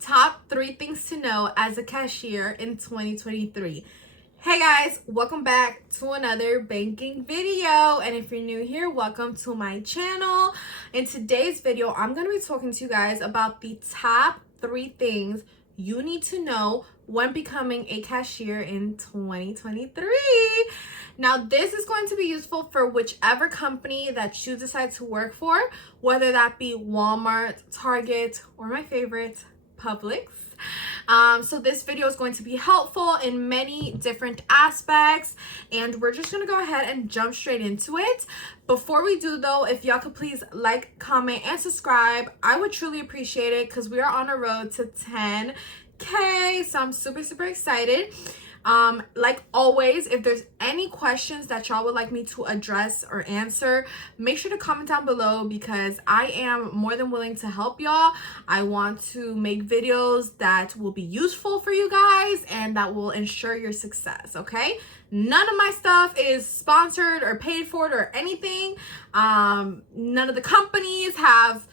Top 3 things to know as a cashier in 2023. Hey guys, welcome back to another banking video. And if you're new here, welcome to my channel. In today's video, I'm going to be talking to you guys about the top 3 things you need to know when becoming a cashier in 2023. Now, this is going to be useful for whichever company that you decide to work for, whether that be Walmart, Target, or my favorite, PUBLIX. So this video is going to be helpful in many different aspects, and we're just gonna go ahead and jump straight into it. Before we do though, if y'all could please like, comment, and subscribe, I would truly appreciate it because we are on a road to 10K, so I'm super excited. Like always, if there's any questions that y'all would like me to address or answer, make sure to comment down below because I am more than willing to help y'all. I want to make videos that will be useful for you guys and that will ensure your success, okay? None of my stuff is sponsored or paid for or anything. None of the companies have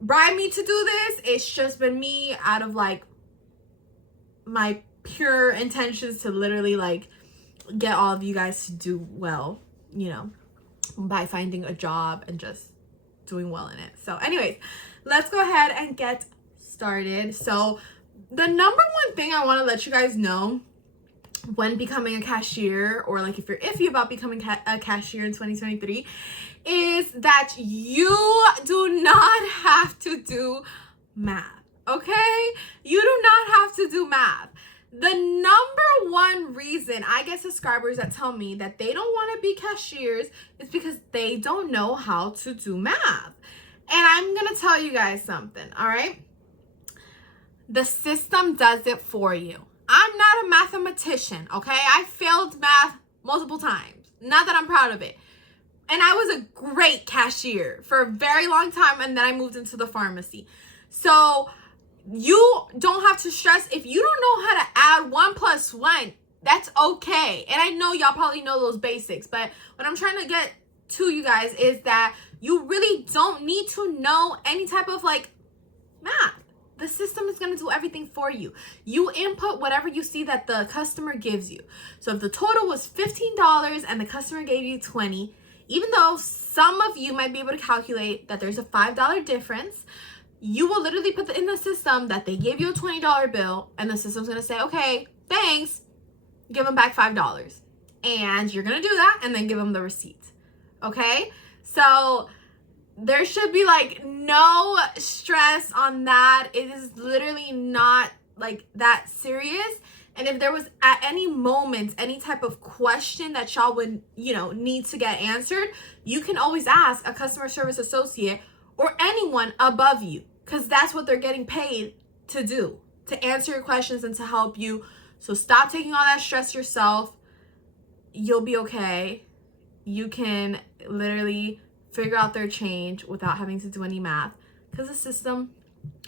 bribed me to do this. It's just been me out of like my pure intentions to literally like get all of you guys to do well, you know, by finding a job and just doing well in it. So anyways, let's go ahead and get started. So the number one thing I want to let you guys know when becoming a cashier, or like if you're iffy about becoming a cashier in 2023, is that you do not have to do math, okay? You do not have to do math. The number one reason I get subscribers that tell me that they don't want to be cashiers is because they don't know how to do math. And I'm going to tell you guys something, all right? The system does it for you. I'm not a mathematician, okay? I failed math multiple times. Not that I'm proud of it. And I was a great cashier for a very long time, and then I moved into the pharmacy. So you don't have to stress if you don't know how to add 1 + 1. That's okay. And I know y'all probably know those basics, but what I'm trying to get to you guys is that you really don't need to know any type of like math. The system is going to do everything for you. You input whatever you see that the customer gives you. So if the total was $15 and the customer gave you 20, even though some of you might be able to calculate that there's a $5 difference, you will literally put in the system that they gave you a $20 bill, and the system's going to say, okay, thanks, give them back $5. And you're going to do that and then give them the receipt. Okay? So there should be like no stress on that. It is literally not like that serious. And if there was at any moment any type of question that y'all would, you know, need to get answered, you can always ask a customer service associate or anyone above you, because that's what they're getting paid to do, to answer your questions and to help you. So stop taking all that stress yourself. You'll be okay. You can literally figure out their change without having to do any math, because the system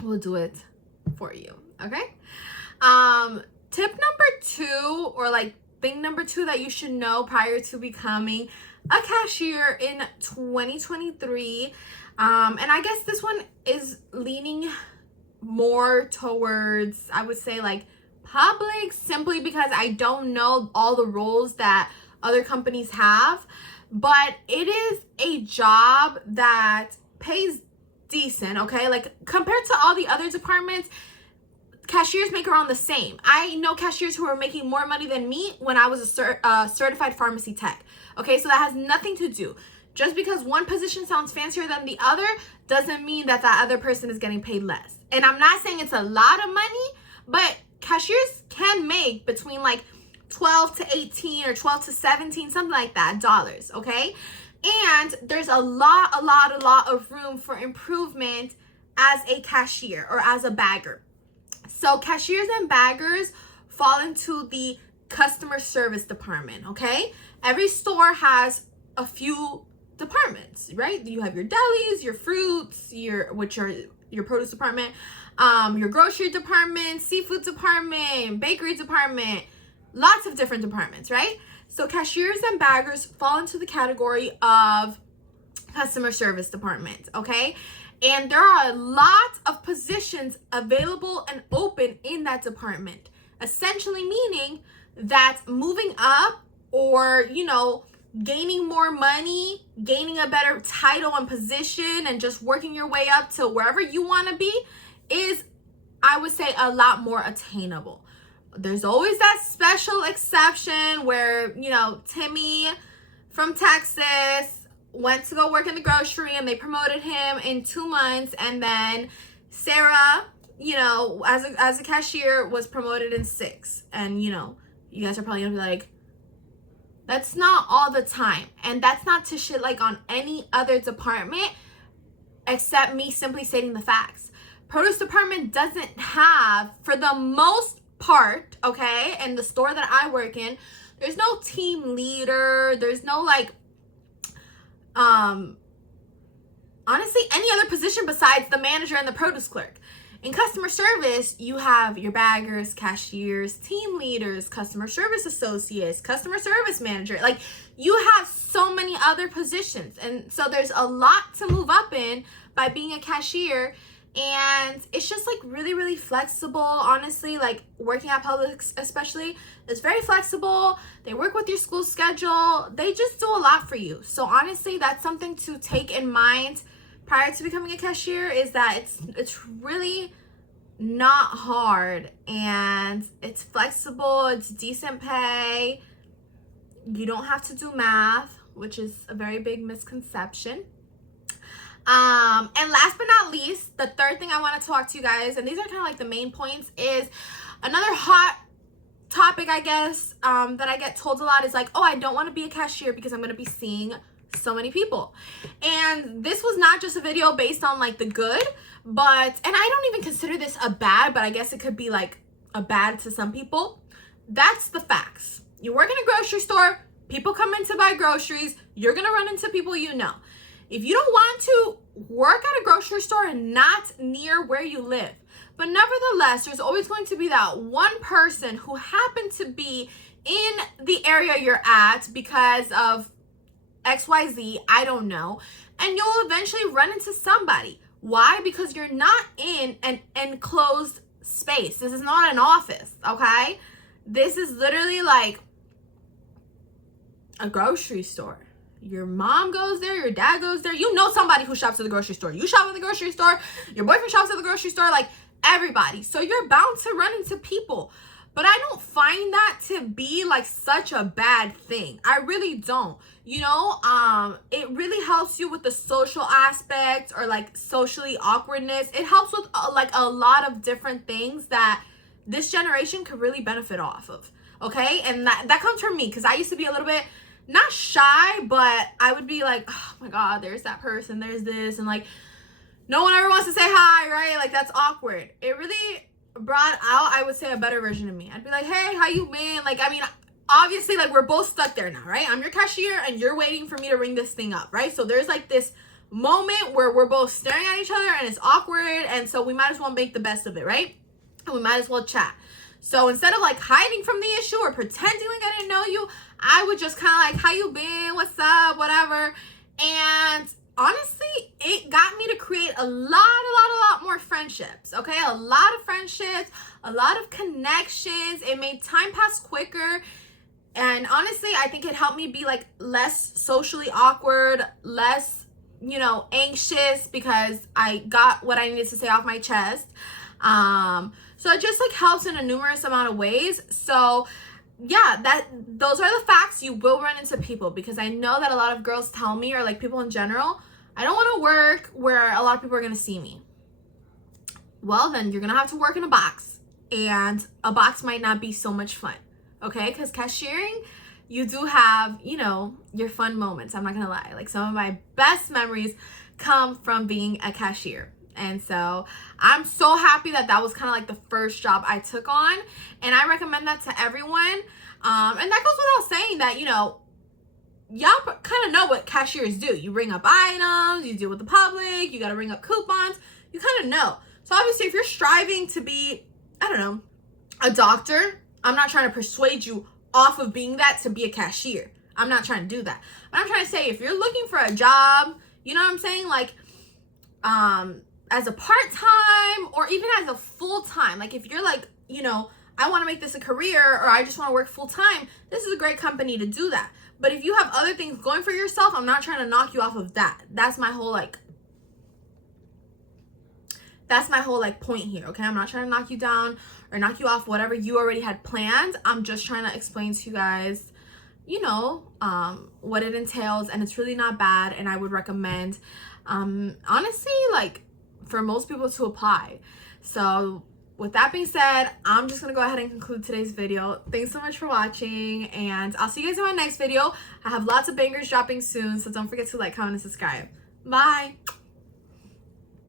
will do it for you, okay? Tip number 2, or like thing number 2 that you should know prior to becoming a cashier in 2023, and I guess this one is leaning more towards, I would say, like PUBLIX, simply because I don't know all the roles that other companies have, but it is a job that pays decent, okay? Like compared to all the other departments, cashiers make around the same. I know cashiers who are making more money than me when I was a certified pharmacy tech. Okay, so that has nothing to do. Just because one position sounds fancier than the other doesn't mean that that other person is getting paid less. And I'm not saying it's a lot of money, but cashiers can make between like 12 to 18 or 12 to 17, something like that, dollars, okay? And there's a lot of room for improvement as a cashier or as a bagger. So cashiers and baggers fall into the customer service department, okay? Every store has a few departments, right? You have your delis, your fruits, your produce department, your grocery department, seafood department, bakery department, lots of different departments, right? So cashiers and baggers fall into the category of customer service department, okay? And there are a lot of positions available and open in that department. Essentially meaning that moving up or, gaining more money, gaining a better title and position, and just working your way up to wherever you want to be is, I would say, a lot more attainable. There's always that special exception where, Timmy from Texas went to go work in the grocery and they promoted him in 2 months, and then Sarah, as a cashier was promoted in 6. And, you guys are probably gonna be like, that's not all the time. And that's not to shit like on any other department except me simply stating the facts. Produce department doesn't have, for the most part, okay, and the store that I work in, there's no team leader, there's no honestly any other position besides the manager and the produce clerk. In customer service, you have your baggers, cashiers, team leaders, customer service associates, customer service manager. Like, you have so many other positions. And so there's a lot to move up in by being a cashier. And it's just like really, really flexible. Honestly, like working at Publix especially, it's very flexible. They work with your school schedule. They just do a lot for you. So honestly, that's something to take in mind prior to becoming a cashier, is that it's really not hard, and it's flexible, it's decent pay. You don't have to do math, which is a very big misconception. And last but not least, the third thing I want to talk to you guys, and these are kind of like the main points, is another hot topic, I guess, that I get told a lot is like, oh, I don't want to be a cashier because I'm going to be seeing so many people. And this was not just a video based on like the good, and I don't even consider this a bad, but I guess it could be like a bad to some people. That's the facts. You work in a grocery store, people come in to buy groceries, you're going to run into people you know. If you don't want to work at a grocery store and not near where you live, but nevertheless, there's always going to be that one person who happened to be in the area you're at because of XYZ, I don't know, and you'll eventually run into somebody. Why? Because you're not in an enclosed space. This is not an office, okay? This is literally like a grocery store. Your mom goes there, your dad goes there. You know somebody who shops at the grocery store. You shop at the grocery store, your boyfriend shops at the grocery store, like everybody. So you're bound to run into people. But I don't find that to be like such a bad thing. I really don't. It really helps you with the social aspect or like socially awkwardness. It helps with like a lot of different things that this generation could really benefit off of. Okay? And that comes from me, because I used to be a little bit not shy, but I would be like, oh my God, there's that person, there's this, and like no one ever wants to say hi, right? Like, that's awkward. It really brought out, I would say, a better version of me. I'd be like, hey, how you been? Like, I mean, obviously, like, we're both stuck there now, right? I'm your cashier and you're waiting for me to ring this thing up, right? So there's like this moment where we're both staring at each other and it's awkward, and so we might as well make the best of it, right? And we might as well chat. So instead of like hiding from the issue or pretending like I didn't know you, I would just kind of like, how you been? What's up? Whatever. And honestly, it got me to create a lot more friendships, okay? A lot of friendships, a lot of connections. It made time pass quicker. And honestly, I think it helped me be like less socially awkward, less, anxious, because I got what I needed to say off my chest. So it just like helps in a numerous amount of ways. So yeah, those are the facts. You will run into people, because I know that a lot of girls tell me, or like people in general, I don't want to work where a lot of people are going to see me. Well, then you're going to have to work in a box, and a box might not be so much fun. Okay? Because cashiering, you do have, your fun moments. I'm not going to lie. Like, some of my best memories come from being a cashier. And so I'm so happy that was kind of like the first job I took on, and I recommend that to everyone. And that goes without saying that, y'all kind of know what cashiers do. You ring up items, you deal with the public, you got to ring up coupons, you kind of know. So obviously, if you're striving to be, I don't know, a doctor, I'm not trying to persuade you off of being that to be a cashier. I'm not trying to do that. But I'm trying to say, if you're looking for a job, you know what I'm saying? Like, as a part-time or even as a full-time. Like if you're like, you know, I want to make this a career, or I just want to work full-time, this is a great company to do that. But if you have other things going for yourself, I'm not trying to knock you off of that. That's my whole like point here, okay? I'm not trying to knock you down or knock you off whatever you already had planned. I'm just trying to explain to you guys, you know, what it entails, and it's really not bad, and I would recommend, honestly, like for most people to apply. So with that being said, I'm just gonna go ahead and conclude today's video. Thanks so much for watching, and I'll see you guys in my next video. I have lots of bangers dropping soon, so don't forget to like, comment, and subscribe. Bye.